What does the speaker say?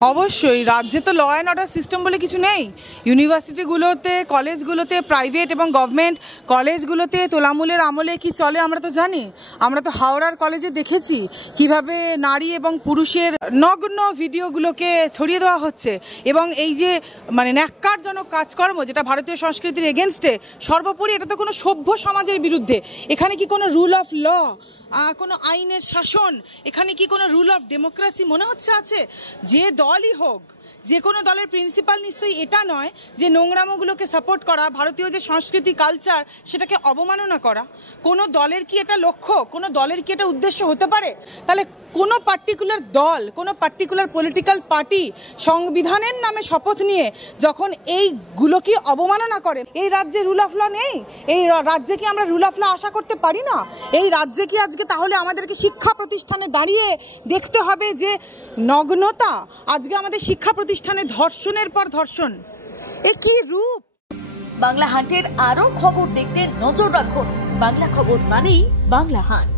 অবশ্যই রাজ্যে তো ল অ্যান্ড অর্ডার সিস্টেম বলে কিছু নেই। ইউনিভার্সিটিগুলোতে, কলেজগুলোতে, প্রাইভেট এবং গভর্নমেন্ট কলেজগুলোতে তোলামূলের আমলে কি চলে আমরা তো জানি। আমরা তো হাওড়ার কলেজে দেখেছি কিভাবে নারী এবং পুরুষের নগ্ন ভিডিওগুলোকে ছড়িয়ে দেওয়া হচ্ছে, এবং এই যে ন্যাক্কারজনক কাজকর্ম যেটা ভারতীয় সংস্কৃতির এগেনস্টে, সর্বোপরি এটা তো কোনো সভ্য সমাজের বিরুদ্ধে। এখানে কি কোনো রুল অফ ল, কোনো আইনের শাসন, এখানে কি কোনো রুল অফ ডেমোক্রেসি মনে হচ্ছে আছে? যে দলই হোক, যে কোনো দলের প্রিন্সিপাল নিশ্চয়ই এটা নয় যে নোংরামোগুলোকে সাপোর্ট করা, ভারতীয় যে সংস্কৃতি কালচার সেটাকে অবমাননা করা। কোনো দলের কি এটা লক্ষ্য, কোনো দলের কি এটা উদ্দেশ্য হতে পারে? তাহলে কোনো পার্টিকুলার দল, কোনো পার্টিকুলার পলিটিক্যাল পার্টি সংবিধানের নামে শপথ নিয়ে যখন এইগুলোকে অবমাননা করে, এই রাজ্যে রুল অফ ল নেই? এই রাজ্যে কি আমরা রুল অফ ল আশা করতে পারি না? এই রাজ্যে কি আজকে তাহলে আমাদেরকে শিক্ষা প্রতিষ্ঠানে দাঁড়িয়ে দেখতে হবে যে নগ্নতা? আজকে আমাদের শিক্ষা প্রতিষ্ঠানে ধর্ষণের পর ধর্ষণ, এ কি রূপ! বাংলা হান্টের আরো খবর দেখতে নজর রাখুন। বাংলা খবর মানেই বাংলা হান্ট।